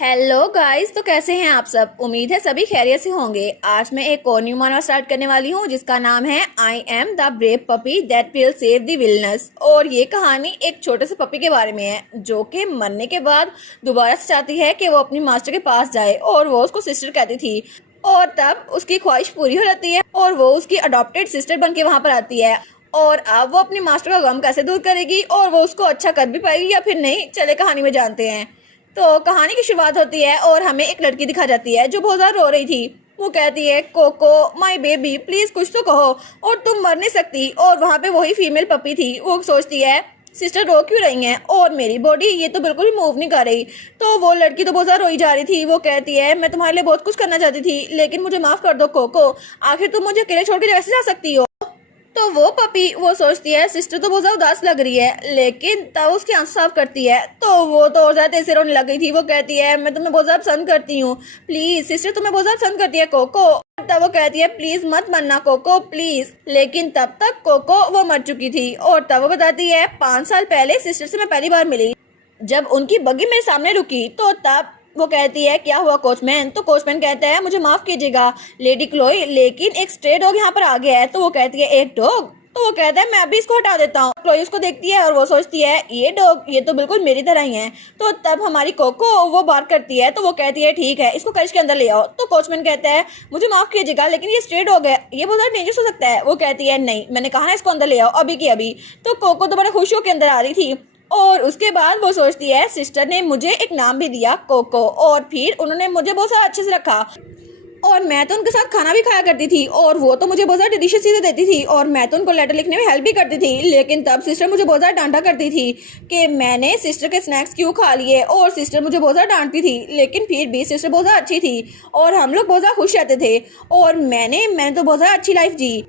Hello guys, तो कैसे हैं आप सब। उम्मीद है सभी खैरियत से होंगे। आज मैं एक और न्यू मानवा स्टार्ट करने वाली हूँ जिसका नाम है I am the brave puppy that will save the wellness. और ये कहानी एक छोटे से पपी के बारे में है जो कि मरने के बाद दोबारा से चाहती है कि वो अपनी मास्टर के पास जाए और वो उसको सिस्टर कहती थी। और तब उसकी ख्वाहिश पूरी हो जाती है और वो उसकी अडॉप्टेड सिस्टर बन के वहाँ पर आती है। और अब वो अपनी मास्टर का गम कैसे दूर करेगी और वो उसको अच्छा कर भी पाएगी या फिर नहीं, चले कहानी में जानते हैं। तो कहानी की शुरुआत होती है और हमें एक लड़की दिखा जाती है जो बहुत ज़्यादा रो रही थी। वो कहती है, कोको माय बेबी प्लीज़ कुछ तो कहो, और तुम मर नहीं सकती। और वहाँ पे वही फीमेल पपी थी। वो सोचती है सिस्टर रो क्यों रही हैं और मेरी बॉडी ये तो बिल्कुल भी मूव नहीं कर रही। तो वो लड़की तो बहुत ज़्यादा रोई जा रही थी। वो कहती है, मैं तुम्हारे लिए बहुत कुछ करना चाहती थी लेकिन मुझे माफ़ कर दो कोको, आखिर तुम मुझे अकेले छोड़ के कैसे जा सकती हो। तो वो पपी वो सोचती है सिस्टर तो बहुत ज्यादा उदास लग रही है, लेकिन तब उसकी आंखें साफ करती है तो वो तो और ज्यादा तेज से रोने लग गई थी। वो कहती है, मैं तुम्हें बहुत ज्यादा पसंद करती हूँ, प्लीज सिस्टर तुम्हें बहुत ज्यादा पसंद करती है कोको। तब वो कहती है, प्लीज मत मरना कोको प्लीज। लेकिन तब तक कोको वो मर चुकी थी। और तब वो बताती है, 5 साल पहले सिस्टर से मैं पहली बार मिली जब उनकी बग्गी मेरे सामने रुकी। तो तब वो कहती है, क्या हुआ कोचमैन। तो कोचमैन कहता है, मुझे माफ कीजिएगा लेडी क्लोई, लेकिन एक स्ट्रे डॉग यहाँ पर आ गया है। तो वो कहती है, एक डॉग। तो वो कहता है, मैं अभी इसको हटा देता हूँ। क्लोई उसको देखती है और वो सोचती है, ये डॉग ये तो बिल्कुल मेरी तरह ही है। तो तब हमारी कोको वो बात करती है। तो वो कहती है, ठीक है इसको करिश के अंदर ले आओ। तो कोचमैन कहता है, मुझे माफ कीजिएगा लेकिन ये स्ट्रे डॉग है, ये बहुत ज्यादा डेंजरस हो सकता है। वो कहती है, नहीं मैंने कहा ना इसको अंदर ले आओ अभी की अभी। तो कोको तो बड़े खुशियों के अंदर आ रही थी। और उसके बाद वो सोचती है, सिस्टर ने मुझे एक नाम भी दिया कोको, और फिर उन्होंने मुझे बहुत सारा अच्छे से रखा और मैं तो उनके साथ खाना भी खाया करती थी और वो तो मुझे बहुत ज़्यादा डिलीशियस चीज़ें देती थी और मैं तो उनको लेटर लिखने में हेल्प भी करती थी। लेकिन तब सिस्टर मुझे बहुत ज़्यादा डांटा करती थी कि मैंने सिस्टर के स्नैक्स क्यों खा लिए, और सिस्टर मुझे बहुत ज़्यादा डांटती थी। लेकिन फिर भी सिस्टर बहुत ज़्यादा अच्छी थी और हम लोग बहुत ज़्यादा खुश रहते थे और मैंने तो बहुत ज़्यादा अच्छी लाइफ जी।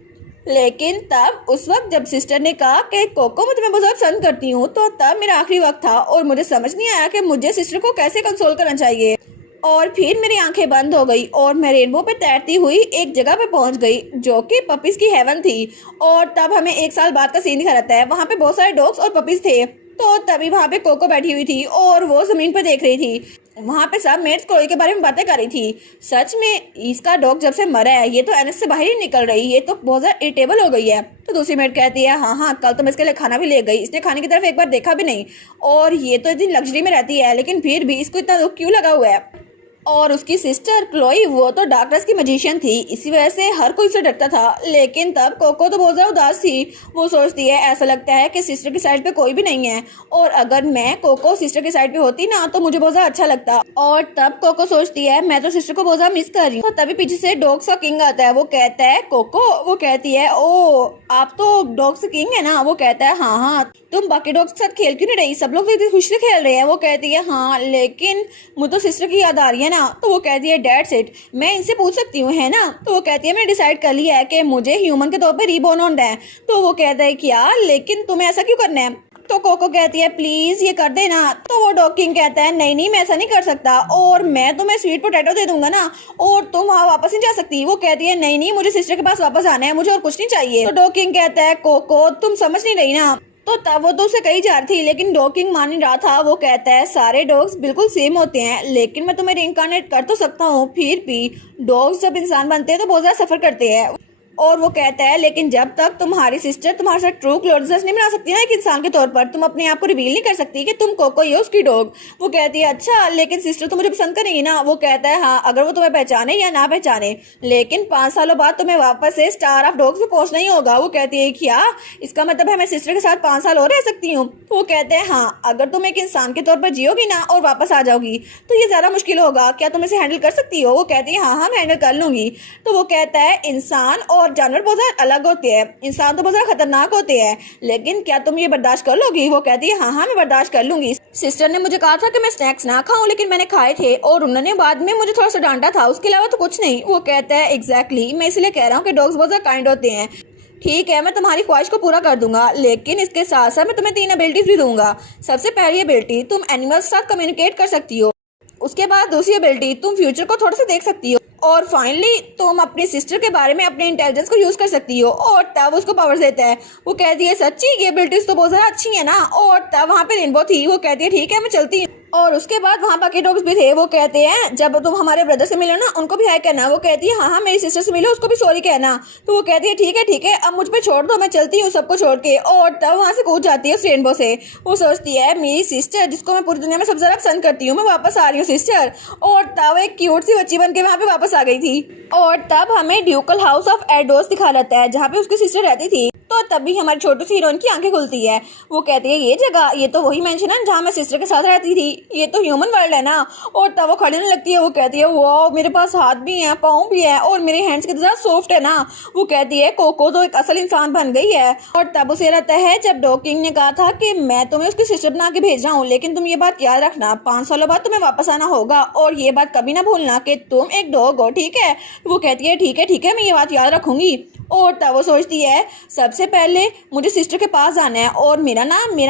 लेकिन तब उस वक्त जब सिस्टर ने कहा कि कोको मैं तुम्हें बहुत ज़्यादा पसंद करती हूँ, तो तब मेरा आखिरी वक्त था और मुझे समझ नहीं आया कि मुझे सिस्टर को कैसे कंसोल करना चाहिए। और फिर मेरी आंखें बंद हो गई और मैं रेनबो पे तैरती हुई एक जगह पे पहुंच गई जो कि पपीज की हेवन थी। और तब हमें 1 साल बाद का सीन दिखा रहता है। वहाँ पे बहुत सारे डॉग्स और पपीज थे। तो तभी वहाँ पे कोको बैठी हुई थी और वो जमीन पर देख रही थी। वहाँ पे सब मेट्स क्लोई के बारे में बातें कर रही थी। सच में इसका डॉग जब से मरा है ये तो एनएस से बाहर ही निकल रही, ये तो बहुत ज़्यादा इरिटेबल हो गई है। तो दूसरी मेट कहती है, हाँ हाँ कल तो मैं इसके लिए खाना भी ले गई, इसने खाने की तरफ एक बार देखा भी नहीं, और ये तो इतनी लग्जरी में रहती है लेकिन फिर भी इसको इतना दुख क्यों लगा हुआ है। और उसकी सिस्टर क्लोई वो तो डार्कनेस की मजिशियन थी, इसी वजह से हर कोई उससे डरता था। लेकिन तब कोको तो बहुत ज़्यादा उदास थी। वो सोचती है, ऐसा लगता है कि सिस्टर की साइड पे कोई भी नहीं है, और अगर मैं कोको सिस्टर की साइड पे होती ना तो मुझे बहुत ज़्यादा अच्छा लगता। और तब कोको सोचती है, मैं तो सिस्टर को बहुत ज़्यादा मिस कर रही हूँ। तो तभी पीछे से डॉग्स का किंग आता है। वो कहता है, कोको, वो कहती है, ओ आप तो डॉग्स किंग है ना। वो कहता है, हाँ हाँ तुम बाकी डॉग्स के साथ खेल क्यों नहीं रही, सब लोग तो इतनी खुशी से खेल रहे हैं। वो कहती है, हाँ लेकिन मुझे तो सिस्टर की याद आ रही है ना। तो वो कहती है, डेट्स इट, मैं इनसे पूछ सकती हूँ है ना। तो वो कहती है, मैंने डिसाइड कर लिया है कि मुझे ह्यूमन के तौर पे रीबॉर्न होना है। तो वो कहता है, क्या, लेकिन तुम्हें ऐसा क्यों करना है। तो कोको कहती है, प्लीज ये कर देना। तो वो डॉग किंग कहता है, नहीं नहीं मैं ऐसा नहीं कर सकता, और मैं तुम्हें स्वीट पोटैटो दे दूंगा ना और तुम वहाँ वापस नहीं जा सकती। वो कहती है, नहीं नहीं मुझे सिस्टर के पास वापस आना है, मुझे और कुछ नहीं चाहिए। तो डॉग किंग कहता है, कोको तुम समझ नहीं रही ना। तो तब वो तो उसे कही जा रही थी लेकिन डॉग किंग मान नहीं रहा था। वो कहता है, सारे डॉग्स बिल्कुल सेम होते हैं लेकिन मैं तुम्हें रिइंकार्नेट कर तो सकता हूँ, फिर भी डॉग्स जब इंसान बनते हैं तो बहुत ज्यादा सफर करते हैं। और वो कहता है, लेकिन जब तक तुम्हारी सिस्टर तुम्हारे साथ ट्रू क्लोजनेस नहीं बना सकती ना एक इंसान के तौर पर, तुम अपने आप को रिवील नहीं कर सकती कि तुम कोको ही हो उसकी डॉग। वो कहती है, अच्छा लेकिन सिस्टर तो मुझे पसंद करेगी ना। वो कहता है, हाँ अगर वो तुम्हें पहचाने या ना पहचाने, लेकिन 5 सालों बाद तुम्हें वापस से स्टार ऑफ डॉग्स में पहुंचना ही होगा। वो कहती है, क्या इसका मतलब है मैं सिस्टर के साथ 5 साल और रह सकती हूँ। वो कहते हैं, हाँ अगर तुम एक इंसान के तौर पर जियोगी ना और वापस आ जाओगी तो ये ज्यादा मुश्किल होगा, क्या तुम इसे हैंडल कर सकती हो। वो कहती है, हाँ हाँ मैं हैंडल कर लूंगी। तो वो कहता है, इंसान और जानवर बहुत ज्यादा अलग होते हैं, इंसान तो बहुत ज्यादा खतरनाक होते हैं, लेकिन क्या तुम ये बर्दाश्त कर लोगी। वो कहती है, हाँ हाँ मैं बर्दाश्त कर लूंगी। सिस्टर ने मुझे कहा था कि मैं स्नैक्स ना खाऊं लेकिन मैंने खाए थे और उन्होंने बाद में मुझे थोड़ा सा डांटा था, उसके अलावा तो कुछ नहीं। वो कहता है, एग्जैक्टली मैं इसलिए कह रहा हूँ कि डॉग्स बहुत ज्यादा काइंड होते हैं। ठीक है मैं तुम्हारी ख्वाहिश को पूरा कर दूंगा, लेकिन इसके साथ साथ मैं तुम्हें 3 एबिलिटीज भी दूंगा। सबसे पहली एबिलिटी, तुम एनिमल्स के साथ कम्युनिकेट कर सकती हो। उसके बाद दूसरी एबिलिटी, तुम फ्यूचर को थोड़ा सा देख सकती हो। और फाइनली तुम अपनी सिस्टर के बारे में अपने इंटेलिजेंस को यूज कर सकती हो। और तब उसको पावर देता है। वो कहती है, सच्ची ये एबिलिटीज तो बहुत ज्यादा अच्छी है ना। और तब वहाँ पे रेनबो थी। वो कहती है, ठीक है मैं चलती हूँ। और उसके बाद वहाँ बाकी डॉग्स भी थे। वो कहते हैं जब तुम हमारे ब्रदर से मिलो ना उनको भी हाय कहना। वो कहती है हाँ हाँ मेरी सिस्टर से मिलो उसको भी सॉरी कहना। तो वो कहती है ठीक है अब मुझ पे छोड़ दो, मैं चलती हूँ सबको छोड़ के। और तब वहाँ से कूद जाती है उस रेनबो से। वो सोचती है मेरी सिस्टर जिसको मैं पूरी दुनिया में सबसे ज़्यादा पसंद करती हूँ, मैं वापस आ रही हूँ सिस्टर। और तब एक क्यूट सी बच्ची बन के वहाँ पे वापस आ गई थी। और तब हमें ड्यूकल हाउस ऑफ एडोस दिखा रहता है जहाँ पे उसकी सिस्टर रहती थी। तो तभी हमारी छोटी सी हीरोइन की आंखें खुलती है। वो कहती है ये जगह, ये तो वही मेंशन है जहाँ मैं सिस्टर के साथ रहती थी, ये तो ह्यूमन वर्ल्ड है ना। और तब वो खड़े नहीं लगती है। वो कहती है वाह मेरे पास हाथ भी हैं पाँव भी है और मेरे हैंड्स कितने ज़्यादा सॉफ्ट है ना। वो कहती है कोको तो एक असल इंसान बन गई है। और तब उसे रहता है जब डॉग किंग ने कहा था कि मैं तुम्हें उसकी सिस्टर बना के भेज रहा हूँ, लेकिन तुम ये बात याद रखना 5 सालों बाद तुम्हें वापस आना होगा और ये बात कभी ना भूलना कि तुम एक डॉग हो, ठीक है। वो कहती है ठीक है मैं ये बात याद रखूंगी। और तब वो सोचती है सबसे पहले मुझे सिस्टर के पास जाना है और मेरा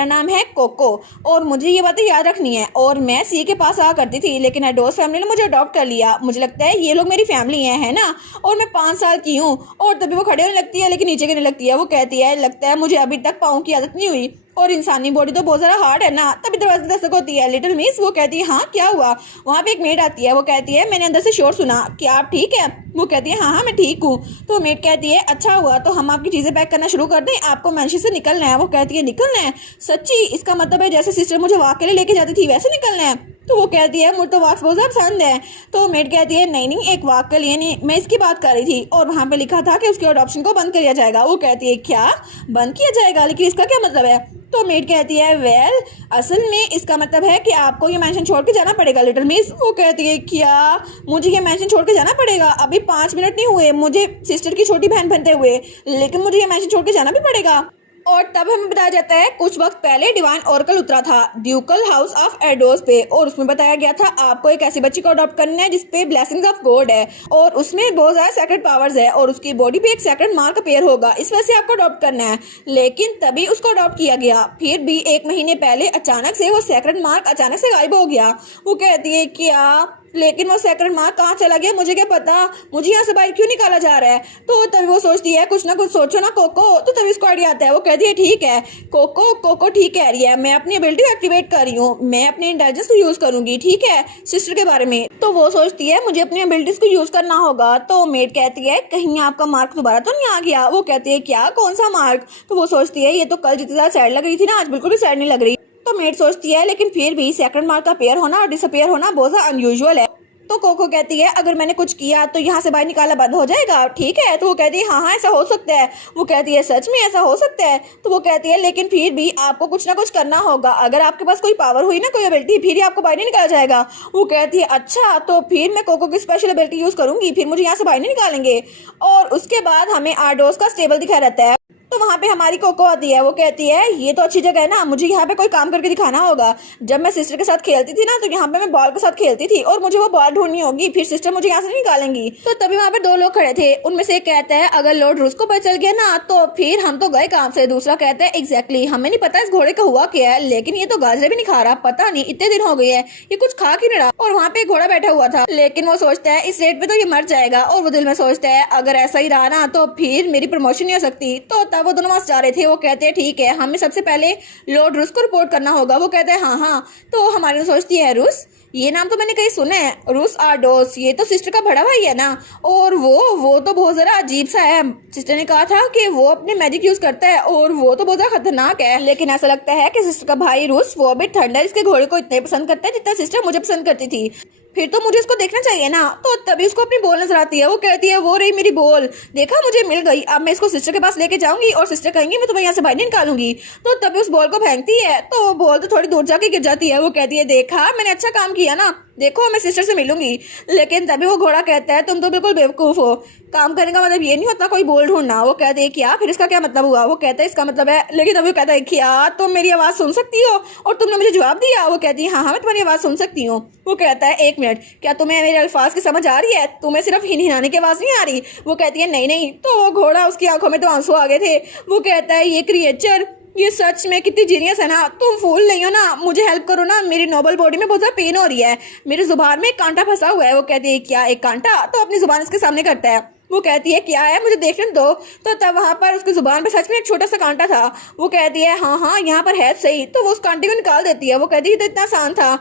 नाम है कोको और मुझे ये बातें याद रखनी है। और मैं सी के पास आया करती थी लेकिन एडोस फैमिली ने मुझे अडॉप्ट कर लिया, मुझे लगता है ये लोग मेरी फैमिली है ना। और मैं 5 साल की हूँ। और तभी वो खड़े होने लगती है लेकिन नीचे गिरने लगती है। वो कहती है लगता है मुझे अभी तक पाँव की आदत नहीं हुई और इंसानी बॉडी तो बहुत ज़्यादा हार्ड है ना। तभी दरवाजे दस्तक होती है। लिटिल मिस वो कहती है हाँ क्या हुआ। वहाँ पे एक मेड आती है। वो कहती है मैंने अंदर से शोर सुना, क्या आप ठीक है। वो कहती है हाँ मैं ठीक हूँ। तो मेड कहती है अच्छा हुआ तो हम आपकी चीज़ें पैक करना शुरू कर दें, आपको मैंशन से निकलना है। वो कहती है निकलना है सच्ची, इसका मतलब है जैसे सिस्टर मुझे वॉक के लिए लेके जाती थी वैसे निकलना है। तो वो कहती है मुझे तो वॉक्स बहुत ज़्यादा पसंद है। तो मेड कहती है नहीं एक वॉक के लिए नहीं, मैं इसकी बात कर रही थी और वहाँ पे लिखा था कि उसके अडॉप्शन को बंद किया जाएगा। वो कहती है क्या बंद किया जाएगा, लेकिन इसका क्या मतलब है। तो मेड कहती है वेल असल में इसका मतलब है कि आपको ये मेंशन छोड़ के जाना पड़ेगा लिटिल मिस। वो कहती है क्या मुझे ये मेंशन छोड़ के जाना पड़ेगा, अभी 5 मिनट नहीं हुए मुझे सिस्टर की छोटी बहन बनते हुए, लेकिन मुझे ये मेंशन छोड़ के जाना भी पड़ेगा। और तब हमें बताया जाता है कुछ वक्त पहले डिवाइन ऑरेकल उतरा था ड्यूकल हाउस ऑफ एडोस पे और उसमें बताया गया था आपको एक ऐसी बच्ची को अडॉप्ट करना है जिसपे ब्लेसिंग्स ऑफ गॉड है और उसमें बहुत ज्यादा सेक्रेट पावर्स है और उसकी बॉडी पे एक सेक्रेट मार्क अपेयर होगा, इस वजह से आपको अडॉप्ट करना है। लेकिन तभी उसको अडॉप्ट किया गया, फिर भी 1 महीने पहले अचानक से वो सेक्रेट मार्क अचानक से गायब हो गया। वो कहती है क्या लेकिन वो सेक्रेट मार्क कहाँ चला गया, मुझे क्या पता, मुझे यहाँ से बाहर क्यों निकाला जा रहा है। तो तभी वो सोचती है कुछ ना कुछ सोचो ना कोको। तो तभी उसको आइडिया आता है। वो कहती है ठीक है कोको ठीक कह रही है, मैं अपनी एबिलिटी एक्टिवेट कर रही हूँ, मैं अपने इंटेलिजेंस को यूज करूंगी ठीक है सिस्टर के बारे में। तो वो सोचती है मुझे अपनी एबिलिटीज को यूज करना होगा। तो मेड कहती है कहीं आपका मार्क दोबारा तो नहीं आ गया। वो कहती है क्या कौन सा मार्क। तो वो सोचती है ये तो कल जितनी ज्यादा सैड लग रही थी ना आज बिल्कुल भी सैड नहीं लग रही। तो मेड सोचती है लेकिन फिर भी सेकंड मार्क का पेयर होना और डिसअपेयर होना बहुत ज्यादा अनयूजुअल है। तो कोको कहती है अगर मैंने कुछ किया तो यहाँ से बाहर निकाला बंद हो जाएगा ठीक है। तो वो कहती है हाँ ऐसा हो सकता है। वो कहती है सच में ऐसा हो सकता है। तो वो कहती है लेकिन फिर भी आपको कुछ ना कुछ करना होगा, अगर आपके पास कोई पावर हुई ना कोई एबिलिटी फिर ही आपको बाहर नहीं निकाला जाएगा। वो कहती है अच्छा तो फिर मैं कोको की स्पेशल एबिलिटी यूज करूंगी, फिर मुझे यहाँ से बाहर नहीं निकालेंगे। और उसके बाद हमें आर्डोस का स्टेबल दिखाया रहता है। तो वहाँ पे हमारी कोको आती है। वो कहती है ये तो अच्छी जगह है ना, मुझे यहाँ पे कोई काम करके दिखाना होगा। जब मैं सिस्टर के साथ खेलती थी ना तो यहाँ पे मैं बॉल के साथ खेलती थी और मुझे वो बॉल ढूंढनी होगी, फिर सिस्टर मुझे यहाँ से निकालेंगी। तो तभी वहाँ पे 2 लोग खड़े थे, उनमें से एक कहता है अगर लॉर्ड रूस को पता चल गया ना तो फिर हम तो गए काम से। दूसरा कहता है एग्जैक्टली हमें नहीं पता इस घोड़े का हुआ क्या है, लेकिन ये तो गाजरे भी नहीं खा रहा, पता नहीं इतने दिन हो गए हैं ये कुछ खा क्यों नहीं रहा। और वहाँ पे एक घोड़ा बैठा हुआ था, लेकिन वो सोचता है इस रेट पे तो ये मर जाएगा। और वो दिल में सोचता है अगर ऐसा ही रहा ना तो फिर मेरी प्रमोशन नहीं हो सकती। तो तब वो दोनों वहां जा रहे थे। वो कहते हैं ठीक है हमें सबसे पहले लॉर्ड रूस को रिपोर्ट करना होगा। वो कहते हैं हाँ। तो हमारी सोचती है रूस, ये नाम तो मैंने कहीं सुना है, रूस आर्डोस, ये तो सिस्टर का बड़ा भाई है ना। और वो तो बहुत जरा अजीब सा है, सिस्टर ने कहा था कि वो अपने मैजिक यूज करता है और वो तो बहुत ज्यादा खतरनाक है। लेकिन ऐसा लगता है कि सिस्टर का भाई रूस वो भी थंडर इसके घोड़े को इतने पसंद करता है जितना सिस्टर मुझे पसंद करती थी, फिर तो मुझे इसको देखना चाहिए ना। तो तभी उसको अपनी बॉल नजर आती है। वो कहती है वो रही मेरी बॉल, देखा मुझे मिल गई, अब मैं इसको सिस्टर के पास लेके जाऊंगी और सिस्टर कहेंगी मैं तुम्हें यहाँ से बाहर नहीं निकालूंगी। तो तभी उस बॉल को फेंकती है तो वो बॉल तो थोड़ी दूर जाके गिर जाती है। वो कहती है देखा मैंने अच्छा काम किया ना, देखो मैं सिस्टर से मिलूंगी। लेकिन तभी वो घोड़ा कहता है तुम तो बिल्कुल बेवकूफ हो, काम करने का मतलब ये नहीं होता कोई बॉल ढूंढना। वो कहते हैं क्या, फिर इसका क्या मतलब हुआ। वो कहता है इसका मतलब है, लेकिन तभी वो कहता है क्या तुम मेरी आवाज सुन सकती हो और तुमने मुझे जवाब दिया। वो कहती है हाँ मैं तुम्हारी आवाज सुन सकती हूँ। वो कहता है 1 मिनट, क्या तुम्हें मेरे अल्फाज की समझ आ रही है, तुम्हें सिर्फ हिनहिनाने की आवाज नहीं आ रही। वो कहती है नहीं। तो वो घोड़ा उसकी आंखों में तो आंसू आ गए थे। वो कहता है ये क्रिएचर ये सच में कितनी जीनियस है ना, तुम फूल नहीं हो ना, मुझे हेल्प करो ना, मेरी नोबल बॉडी में बहुत ज्यादा पेन हो रही है, मेरी जुबान में एक कांटा फंसा हुआ है। वो कहती है क्या एक कांटा। तो अपनी जुबान इसके सामने करता है। वो कहती है क्या है मुझे देखने दो। तो तब वहाँ पर उसकी जुबान पे सच में एक छोटा सा कांटा था। वो कहती है हाँ यहाँ पर है सही। तो वो उस कांटे को निकाल देती है। वो कहती है तो इतना आसान था।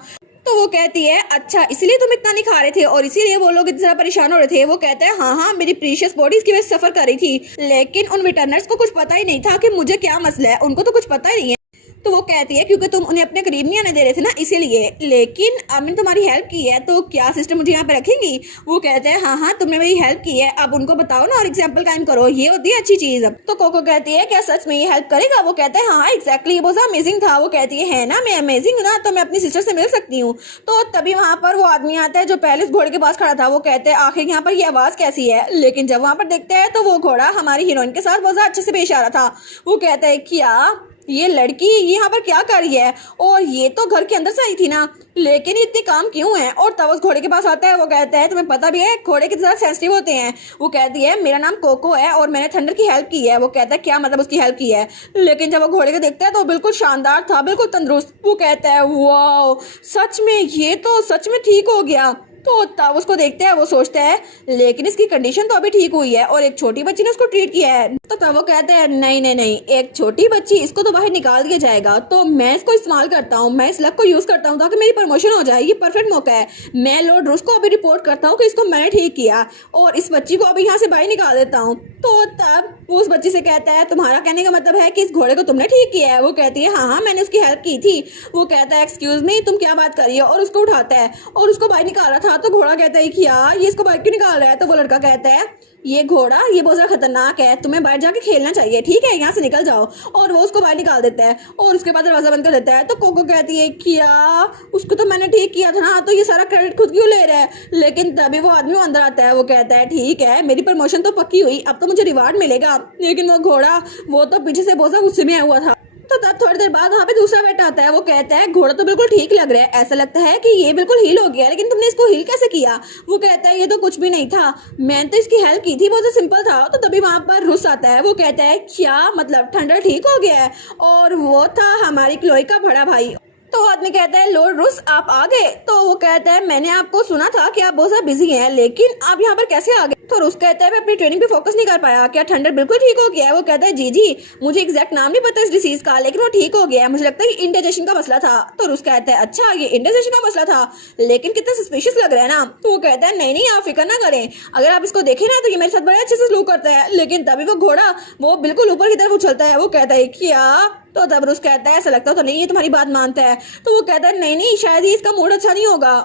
तो वो कहती है अच्छा इसलिए तुम इतना नहीं खा रहे थे और इसीलिए वो लोग इतना परेशान हो रहे थे। वो कहता है हाँ मेरी प्रीशियस बॉडी इसकी वजह से सफर कर रही थी, लेकिन उन वेटरनर्स को कुछ पता ही नहीं था कि मुझे क्या मसला है, उनको तो कुछ पता ही नहीं है। तो वो कहती है क्योंकि तुम उन्हें अपने करीब नहीं आने दे रहे थे ना इसीलिए, लेकिन अब मैंने तुम्हारी हेल्प की है तो क्या सिस्टर मुझे यहाँ पे रखेंगी। वो कहते हैं हाँ तुमने मेरी हेल्प की है, अब उनको बताओ ना और एग्जाम्पल कायम करो, ये होती है अच्छी चीज। तो कोको कहती है क्या सच में ये हेल्प करेगा। वो कहता है हाँ एग्जैक्टली, ये बहुत अमेजिंग था। वो कहती है ना मैं अमेजिंग हूँ ना, तो मैं अपनी सिस्टर से मिल सकती हूँ। तो तभी वहाँ पर वो आदमी आता है जो पहले उस घोड़े के पास खड़ा था। वो कहते हैं आखिर यहाँ पर ये आवाज कैसी है, लेकिन जब वहाँ पर देखते हैं तो वो घोड़ा हमारी हीरोइन के साथ बहुत अच्छे से पेश आ रहा था। वो कहता है क्या ये लड़की यहाँ पर क्या कर रही है, और ये तो घर के अंदर से आई थी ना, लेकिन इतने काम क्यों है। और तब उस घोड़े के पास आता है। वो कहता है तुम्हें पता भी है घोड़े कितने ज्यादा सेंसिटिव होते हैं। वो कहती है मेरा नाम कोको है और मैंने थंडर की हेल्प की है। वो कहता है क्या मतलब उसकी हेल्प की है, लेकिन जब वो घोड़े को देखता है तो बिल्कुल शानदार था, बिल्कुल तंदुरुस्त। वो कहता है वाह सच में ये तो सच में ठीक हो गया। तो तब उसको देखते हैं, वो सोचता है लेकिन इसकी कंडीशन तो अभी ठीक हुई है और एक छोटी बच्ची ने उसको ट्रीट किया है। तो तब वो कहते हैं नहीं नहीं नहीं, एक छोटी बच्ची इसको तो बाहर निकाल दिया जाएगा, तो मैं इसको इस्तेमाल करता हूँ, मैं इस लक को यूज करता हूँ ताकि मेरी प्रमोशन हो जाए। ये परफेक्ट मौका है। मैं लॉर्ड रूस को अभी रिपोर्ट करता हूँ कि इसको मैंने ठीक किया और इस बच्ची को अभी यहाँ से बाहर निकाल देता हूँ। तो तब वो उस बच्ची से कहता है तुम्हारा कहने का मतलब है कि इस घोड़े को तुमने ठीक किया है। वो कहती है हाँ मैंने उसकी हेल्प की थी। वो कहता है एक्सक्यूज मी तुम क्या बात कर रही हो, और उसको उठाता है और उसको बाहर निकाल रहा था। तो घोड़ा कहता है कि यार ये इसको बाहर क्यों निकाल रहा है। तो वो लड़का कहता है ये घोड़ा ये बहुत ज्यादा खतरनाक है, तुम्हें बाहर जाके खेलना चाहिए, ठीक है यहाँ से निकल जाओ। और वो उसको बाहर निकाल देता है और उसके बाद दरवाजा बंद कर देता है। तो कोको कहती है क्या उसको तो मैंने ठीक किया था ना, तो ये सारा क्रेडिट खुद क्यों ले रहा है। लेकिन तभी वो आदमी अंदर आता है। वो कहता है ठीक है मेरी प्रमोशन तो पक्की हुई, अब तो मुझे रिवार्ड मिलेगा। लेकिन वो घोड़ा वो तो पीछे से बहुत ज्यादा गुस्से में आया हुआ था। तो तब थोड़ी देर बाद वहाँ पे दूसरा बेटा आता है। वो कहता है घोड़ा तो बिल्कुल ठीक लग रहा है, ऐसा लगता है कि ये बिल्कुल हील हो गया, लेकिन तुमने इसको हील कैसे किया। वो कहता है ये तो कुछ भी नहीं था, मैंने तो इसकी हेल्प की थी, बहुत सिंपल था। तो तभी वहाँ पर रुस आता है। वो कहता है क्या मतलब थंडर ठीक हो गया है, और वो था हमारी क्लोई का बड़ा भाई। तो आदमी कहता है लॉर्ड रूस आप आ गए। तो वो कहता है मैंने आपको सुना था कि आप बहुत ज्यादा बिजी हैं, लेकिन आप यहाँ पर कैसे आ गए। तो रूस कहता है मैं अपनी ट्रेनिंग पे फोकस नहीं कर पाया, क्या थंडर बिल्कुल ठीक हो गया है। वो कहता है जी मुझे एग्जैक्ट नाम नहीं पता इस डिसीज का, लेकिन वो ठीक हो गया है, मुझे लगता है कि इंडाइजेशन का मसला था। तो रूस कहता है अच्छा ये इंडाइजेशन का मसला था, लेकिन कितना सस्पिशियस लग रहा है ना। तो वो कहता है नहीं आप फिक्र ना करें, अगर आप इसको देखें ना तो ये मेरे साथ बड़े अच्छे से सलूक करता है। लेकिन तभी वो घोड़ा वो बिल्कुल ऊपर की तरफ उछलता है। वो कहता है क्या। तो तब रूस कहता है ऐसा लगता तो नहीं ये तुम्हारी बात मानता है। तो वो कहता है नहीं शायद ही इसका मूड अच्छा नहीं होगा।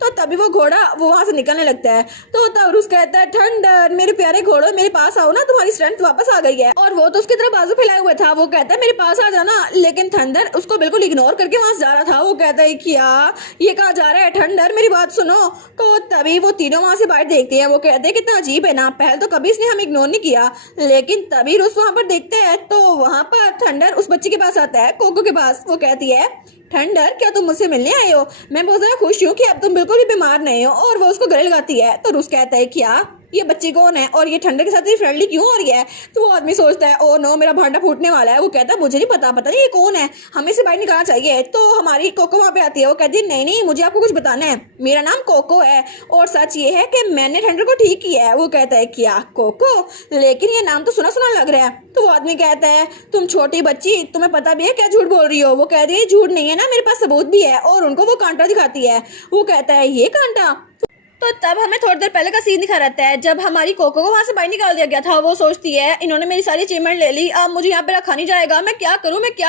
तो तभी वो घोड़ा वो वहां से निकलने लगता है। तो तब रूस कहता है थंडर मेरे प्यारे घोड़ो मेरे पास आओ ना, तुम्हारी स्ट्रेंथ वापस आ गई है। और वो तो उसकी तरफ बाजू फैलाए हुए था। वो कहता है मेरे पास आ जाना, लेकिन थंडर उसको बिल्कुल इग्नोर करके वहां से जा रहा था। वो कहता है क्या ये कहाँ जा रहा है थंडर मेरी बात सुनो। तो तभी वो तीनों वहां से बाहर देखते हैं। वो कहते हैं कितना अजीब है ना, पहले तो कभी इसने हम इग्नोर नहीं किया, लेकिन तभी रूस वहां पर देखते हैं तो वहां पर थंडर उस बच्चे के पास आता है, कोको के पास। वो कहती है थंडर क्या तुम मुझसे मिलने आए हो, मैं बहुत ज्यादा खुश हूँ कि अब तुम बिल्कुल भी बीमार नहीं हो। और वो उसको गले लगाती है। तो रूस कहता है क्या ये बच्ची कौन है और ये थंडर के साथ इतनी फ्रेंडली क्यों हो रही है। तो वो आदमी सोचता है ओ नो मेरा भांडा फूटने वाला है। वो कहता है मुझे नहीं पता नहीं ये कौन है, हमें से बाहर निकालना चाहिए। तो हमारी कोको वहाँ पे आती है। वो कहती है नहीं मुझे आपको कुछ बताना है, मेरा नाम कोको है और सच ये है कि मैंने थंडर को ठीक किया है। वो कहता है क्या कोको, लेकिन ये नाम तो सुना सुना लग रहा है। तो वो आदमी कहता है तुम छोटी बच्ची तुम्हें पता भी है क्या झूठ बोल रही हो। वो कहती है झूठ नहीं है ना, मेरे पास सबूत भी है। और उनको वो कांटा दिखाती है। वो कहता है ये कांटा। तो तब हमें थोड़ी देर पहले का सीन दिखा रहता है जब हमारी कोको को वहां से बाहर निकाल दिया गया था। वो सोचती है इन्होंने मेरी सारी अचीवमेंट ले ली, अब मुझे यहाँ पे रखा नहीं जाएगा, मैं क्या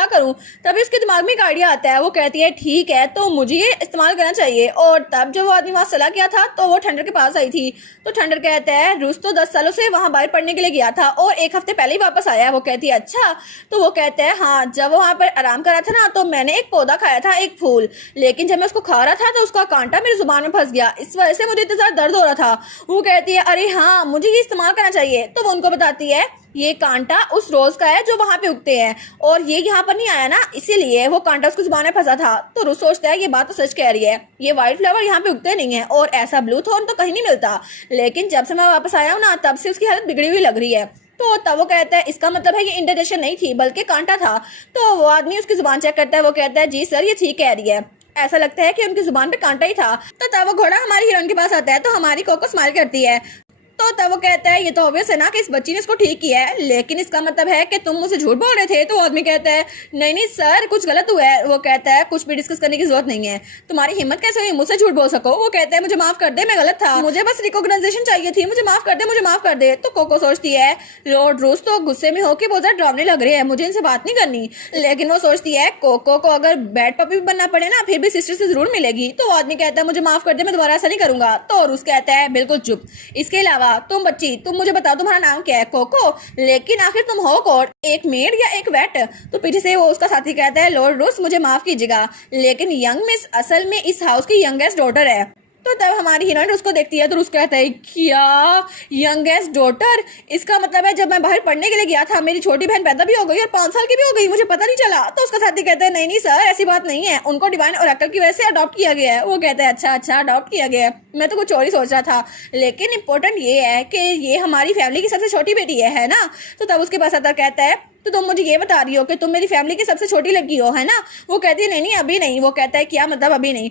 करूँ। तभी उसके दिमाग में एक आइडिया आता है। वो कहती है ठीक है तो मुझे ये इस्तेमाल करना चाहिए। और तब जब वो आदमी वहां चला गया था तो वो थंडर के पास आई थी। तो थंडर कहता है रूस तो 10 सालों से वहां बाहर पढ़ने के लिए गया था और 1 हफ्ते पहले ही वापस आया है। वो कहती है अच्छा। तो वो कहता है हाँ जब वो वहां पर आराम कर रहा था ना तो मैंने एक पौधा खाया था, एक फूल, लेकिन जब मैं उसको खा रहा था तो उसका कांटा मेरी जुबान में फंस गया, इस वजह से मुझे इतना ज्यादा दर्द हो रहा था। वो कहती है अरे हाँ मुझे ये इस्तेमाल करना चाहिए। तो वो उनको बताती है ये कांटा उस रोज का है जो वहां पे उगते हैं और ये यहाँ पर नहीं आया ना, इसीलिए वो कांटा उसकी जुबान में फंसा था। तो रूस सोचता है ये बात तो सच कह रही है, ये व्हाइट फ्लावर यहाँ पे उगते नहीं है और ऐसा ब्लू थॉर्न तो कहीं नहीं मिलता, लेकिन जब से मैं वापस आया हूँ ना तब से उसकी हालत बिगड़ी हुई लग रही है। तो तब वो कहता है इसका मतलब है ये इंडाइजेशन नहीं थी बल्कि कांटा था। तो वो आदमी उसकी जुबान चेक करता है। वो कहता है जी सर ये ठीक कह रही है, ऐसा लगता है कि उनकी जुबान पे कांटा ही था। तो तब वो घोड़ा हमारी हीरोइन के पास आता है। तो हमारी कोको स्माइल करती है। तो तब वो कहता है ये तो ऑब्वियस है ना कि इस बच्ची ने इसको ठीक किया है, लेकिन इसका मतलब है कि तुम मुझसे झूठ बोल रहे थे। तो आदमी कहता है नहीं नहीं सर कुछ गलत हुआ है। वो कहता है कुछ भी डिस्कस करने की जरूरत नहीं है, तुम्हारी हिम्मत कैसे हुई मुझसे झूठ बोल सको। वो कहता है मुझे माफ कर दे, मैं गलत था, मुझे बस रिकॉग्नाइजेशन चाहिए थी, मुझे माफ कर दे, मुझे माफ कर दे। तो कोको सोचती है लॉर्ड रूस तो गुस्से में होकर बहुत ज्यादा डरावने लग रहे हैं, मुझे इनसे बात नहीं करनी। लेकिन वो सोचती है कोको को अगर बैड पपी भी बनना पड़े ना फिर भी सिस्टर से जरूर मिलेगी। तो वो आदमी कहता है मुझे माफ कर दे, मैं दोबारा ऐसा नहीं करूंगा। तो रूस कहता है बिल्कुल चुप, इसके अलावा तुम बच्ची तुम मुझे बताओ तुम्हारा नाम क्या है। कोको, लेकिन आखिर तुम हो कौन, एक मेड या एक वेट। तो पीछे से वो उसका साथी कहता है लॉर्ड रूस मुझे माफ कीजिएगा, लेकिन यंग मिस असल में इस हाउस की यंगेस्ट डॉटर है। तो तब हमारी हीरोइन उसको देखती है तो उसको कहता है क्या यंगेस्ट डॉटर, इसका मतलब है जब मैं बाहर पढ़ने के लिए गया था मेरी छोटी बहन पैदा भी हो गई और 5 साल की भी हो गई, मुझे पता नहीं चला। तो उसका साथी कहता है नहीं नहीं सर ऐसी बात नहीं है, उनको डिवाइन ओरेकल की वजह से अडॉप्ट किया गया है। वो कहता है अच्छा अडॉप्ट किया गया है, मैं तो कुछ और ही सोच रहा था, लेकिन इंपॉर्टेंट ये है कि ये हमारी फैमिली की सबसे छोटी बेटी है ना। तो तब उसके पास आता कहता है तो तुम मुझे ये बता रही हो कि तुम मेरी फैमिली की सबसे छोटी लड़की हो, है ना। वो कहती है नहीं नहीं अभी नहीं। वो कहता है क्या मतलब अभी नहीं।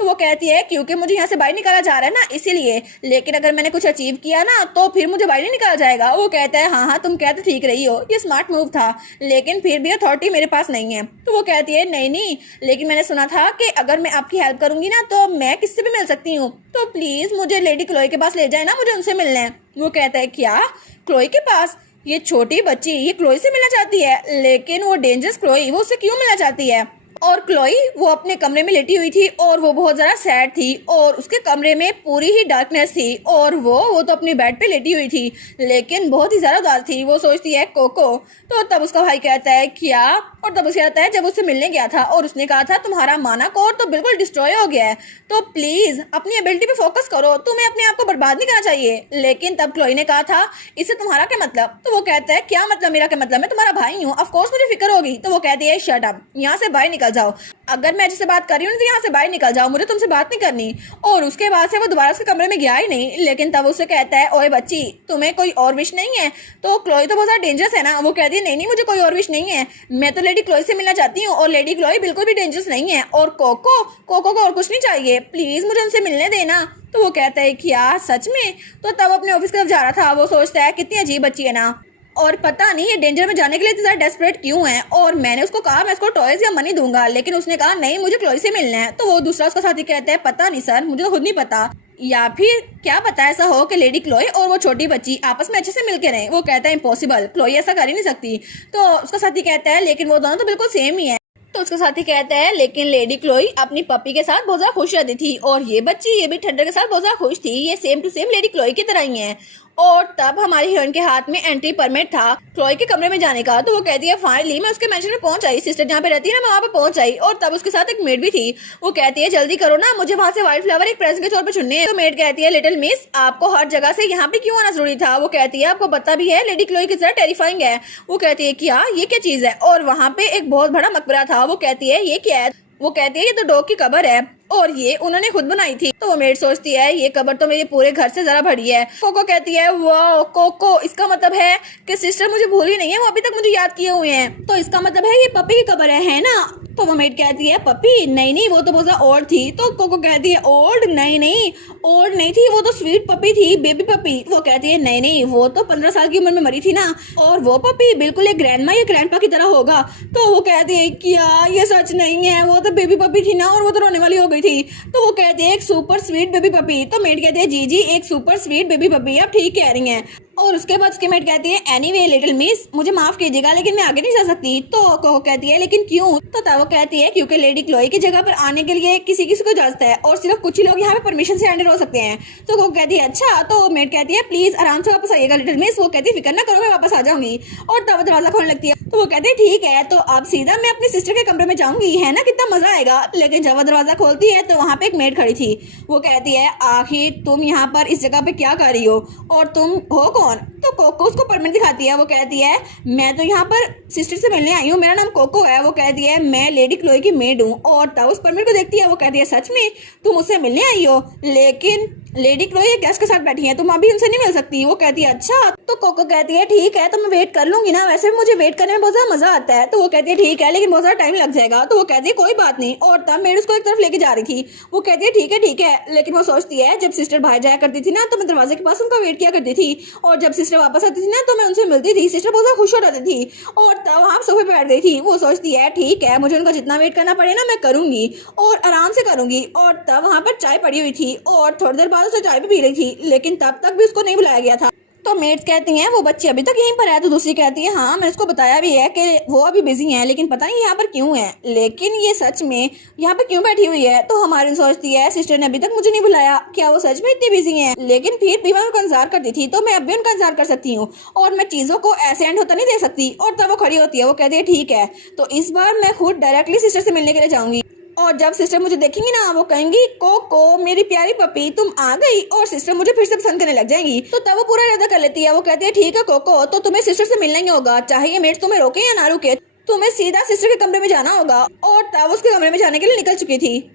तो वो कहती है क्योंकि मुझे यहाँ से बाहर निकाला जा रहा है ना इसीलिए, लेकिन अगर मैंने कुछ अचीव किया ना तो फिर मुझे बाहर नहीं निकाला जाएगा। वो कहता है हाँ तुम कहते ठीक रही हो, ये स्मार्ट मूव था, लेकिन फिर भी अथॉरिटी मेरे पास नहीं है। तो वो कहती है नहीं लेकिन मैंने सुना था कि अगर मैं आपकी हेल्प करूंगी ना तो मैं किससे भी मिल सकती हूँ, तो प्लीज मुझे लेडी क्लोई के पास ले जाए ना, मुझे उनसे मिलना है। वो कहता है क्या क्लोई के पास, ये छोटी बच्ची ये क्लोई से मिलना चाहती है, लेकिन वो डेंजरस क्लोई वो उससे क्यों मिलना चाहती है। और क्लोई वो अपने कमरे में लेटी हुई थी और वो बहुत ज़्यादा सैड थी और उसके कमरे में पूरी ही डार्कनेस थी और वो तो अपने बेड पे लेटी हुई थी लेकिन बहुत ही ज़्यादा उदास थी। वो सोचती है कोको। तो तब उसका भाई कहता है क्या, और तब उसे आता है जब उससे मिलने गया था और उसने कहा था तुम्हारा माना कोर तो बिल्कुल डिस्ट्रॉय हो गया है, तो प्लीज़ अपनी एबिलिटी पे फोकस करो, तुम्हें अपने आप को बर्बाद नहीं करना चाहिए। लेकिन तब क्लोई ने कहा था इससे तुम्हारा क्या मतलब। तो वो कहता है क्या मतलब, मेरा क्या मतलब, मैं तुम्हारा भाई हूँ, ऑफ कोर्स मुझे फिक्र होगी। तो वो कहती है शट अप, यहाँ से बाहर निकल जाओ, अगर मैं जिससे बात कर रही हूँ तो यहाँ से बाहर निकल जाओ, मुझे तुमसे बात नहीं करनी। और उसके बाद से वो दोबारा उसके कमरे में गया ही नहीं। लेकिन तब उसे कहता है ओए बच्ची तुम्हें कोई और विश नहीं है। तो क्लोई तो बहुत ज़्यादा डेंजरस है ना। वो कहती है नहीं नहीं मुझे कोई और विश नहीं है, मैं तो लेडी क्लोई से मिलना चाहती हूँ और लेडी क्लोई बिल्कुल भी डेंजरस नहीं है, और कोको को और कुछ नहीं चाहिए, प्लीज़ मुझे उनसे मिलने देना। तो वो कहता है क्या सच में। तो तब अपने ऑफिस की तरफ जा रहा था, वो सोचता है कितनी अजीब बच्ची है ना, और पता नहीं ये डेंजर में जाने के लिए इतना ज़्यादा डेस्परेट क्यों है। और मैंने उसको कहा मैं उसको टॉयज या मनी दूंगा, लेकिन उसने कहा नहीं मुझे क्लोई से मिलना है। तो वो दूसरा उसका साथी कहता है पता नहीं सर मुझे तो खुद नहीं पता, या फिर क्या पता ऐसा हो कि लेडी क्लोई और वो छोटी बच्ची आपस में अच्छे से मिलके रहें। वो कहता है इम्पॉसिबल, क्लोई ऐसा कर ही नहीं सकती। तो उसका साथी कहता है लेकिन वो दोनों तो बिल्कुल सेम ही है। तो उसका साथी कहता है लेकिन लेडी क्लोई अपनी पपी के साथ बहुत ज्यादा खुश रहती थी और ये बच्ची ये भी ठंडर के साथ बहुत ज्यादा खुश थी, ये same to same lady Chloe की तरह ही है। और तब हमारी हीरोइन के हाथ में एंट्री परमिट था क्लोई के कमरे में जाने का। तो वो कहती है फाइनली मैं उसके मैंशन में पहुंच आई, सिस्टर जहाँ पे रहती है ना मैं वहाँ पे पहुंच आई। और तब उसके साथ एक मेड भी थी। वो कहती है जल्दी करो ना, मुझे वहाँ से वाइल्ड फ्लावर एक प्रेजेंट के तौर पे चुनने हैं। तो मेड कहती है लिटिल मिस आपको हर जगह से यहाँ पे क्यों आना जरूरी था। वो कहती है आपको पता भी है लेडी क्लोई किस तरह टेरिफाइंग है। वो कहती है क्या ये क्या चीज है, और वहाँ पे एक बहुत बड़ा मकबरा था। वो कहती है ये क्या है। वो कहती है ये तो डॉग की कब्र है और ये उन्होंने खुद बनाई थी। तो वो मेड सोचती है ये कब्र तो मेरे पूरे घर से जरा बड़ी है। कोको कहती है वाह कोको इसका मतलब है कि सिस्टर मुझे भूली नहीं है, वो अभी तक मुझे याद किए हुए हैं, तो इसका मतलब है ये पपी की कब्र है ना। तो वो मेड कहती है पपी नहीं नहीं वो तो बहुत ओल्ड थी। तो कोको कहती है ओल्ड नहीं ओल्ड नहीं थी, वो तो स्वीट पपी थी, बेबी पपी। वो कहती है नहीं वो तो 15 साल की उम्र में मरी थी ना, और वो पपी बिल्कुल एक ग्रैंडमा या ग्रैंडपा की तरह होगा। तो वो कहती है क्या ये सच नहीं है, वो तो बेबी पपी थी ना और वो तो रोने वाली हो गई थी। तो वो कहती है एक सुपर स्वीट बेबी पपी। तो मेड कहती है जी एक सुपर स्वीट बेबी पपी, आप ठीक कह रही हैं। और उसके बाद उसकी मेड कहती है एनीवे लिटिल मिस मुझे माफ कीजिएगा लेकिन मैं आगे नहीं जा सकती। तो कोको कहती है लेकिन क्यों। तो वो कहती है क्योंकि लेडी क्लोई की जगह पर आने के लिए किसी किसी को इजाजत है और सिर्फ कुछ ही लोग यहाँ पे परमिशन से एंटर हो सकते हैं। तो कोको कहती है अच्छा। तो मेड कहती है प्लीज आराम से वापस आइएगा लिटिल मिस। वो कहती है फिक्र ना करो मैं वापस आ जाऊंगी। और तब दरवाजा खोलने लगती है। तो वो कहते हैं ठीक है तो आप सीधा मैं अपनी सिस्टर के कमरे में जाऊंगी, है ना कितना मजा आएगा। लेकिन जब वो दरवाजा खोलती है तो वहाँ पे एक मेड खड़ी थी। वो कहती है आखिर तुम यहाँ पर इस जगह पे क्या कर रही हो और तुम हो कौन। तो कोको उसको परमिट दिखाती है। वो कहती है मैं तो यहाँ पर सिस्टर से मिलने आई हूँ, मेरा नाम कोको है। वो कहती है मैं लेडी क्लोई की मेड हूँ। और तब उस परमिट को देखती है। वो कहती है सच में तुम उससे मिलने आई हो, लेकिन लेडी क्लोई गेस्ट के साथ बैठी है, तुम अभी उनसे नहीं मिल सकती। वो कहती है अच्छा। तो कोको कहती है ठीक है, तो मैं वेट कर लूंगी ना, वैसे भी मुझे वेट करने में बहुत ज्यादा मजा आता है। तो वो कहती है ठीक है, लेकिन बहुत ज्यादा टाइम लग जाएगा। तो वो कहती है कोई बात नहीं। और तब मेड उसको एक तरफ लेके जा रही थी। वो कहती है ठीक है, लेकिन वो सोचती है जब सिस्टर बाहर जाया करती थी ना, तो मैं दरवाजे के पास उनका वेट किया करती थी, और जब सिस्टर वापस आती थी ना, तो मैं उनसे मिलती थी। सिस्टर बहुत ज्यादा खुश हो जाती थी, और तब वहाँ सोफे पे बैठ गई थी। वो सोचती है ठीक है, मुझे उनका जितना वेट करना पड़े ना मैं करूंगी, और आराम से करूंगी। और तब वहाँ पर चाय पड़ी हुई थी, और थोड़ी देर बाद उसे चाय भी पी रही थी, लेकिन तब तक भी उसको नहीं बुलाया गया था। तो मेट्स कहती हैं वो बच्ची अभी तक यहीं पर है। तो दूसरी कहती है हाँ, मैंने उसको बताया भी है कि वो अभी बिजी है, लेकिन पता नहीं यहाँ पर क्यों है, लेकिन ये सच में यहाँ पर क्यों बैठी हुई है। तो हमारी सोचती है सिस्टर ने अभी तक मुझे नहीं बुलाया, क्या वो सच में इतनी बिजी है। लेकिन फिर भी मैं उनका इंतजार करती थी, तो मैं अब भी उनका इंतजार कर सकती हूँ, और मैं चीजों को ऐसे एंड होता नहीं दे सकती। और तब वो खड़ी होती है, वो कहती है ठीक है, तो इस बार मैं खुद डायरेक्टली सिस्टर से मिलने के लिए जाऊंगी। और जब सिस्टर मुझे देखेंगी ना, वो कहेंगी कोको मेरी प्यारी पपी तुम आ गई, और सिस्टर मुझे फिर से पसंद करने लग जाएंगी। तो तब वो पूरा इरादा कर लेती है। वो कहती है ठीक है कोको, तो तुम्हें सिस्टर से मिलना ही होगा, चाहे ये मेट्स तुम्हें रोके या ना रोके, तुम्हें सीधा सिस्टर के कमरे में जाना होगा। और तब उसके कमरे में जाने के लिए निकल चुकी थी।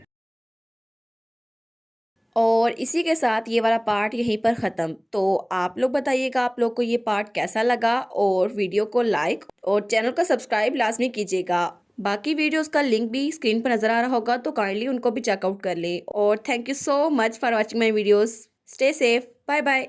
और इसी के साथ ये वाला पार्ट यहीं पर ख़त्म। तो आप लोग बताइएगा आप लोग को ये पार्ट कैसा लगा, और वीडियो को लाइक और चैनल को सब्सक्राइब लाजमी कीजिएगा। बाकी वीडियोस का लिंक भी स्क्रीन पर नज़र आ रहा होगा, तो काइंडली उनको भी चेकआउट कर ले। और thank you so much for watching my videos. Stay safe, bye bye.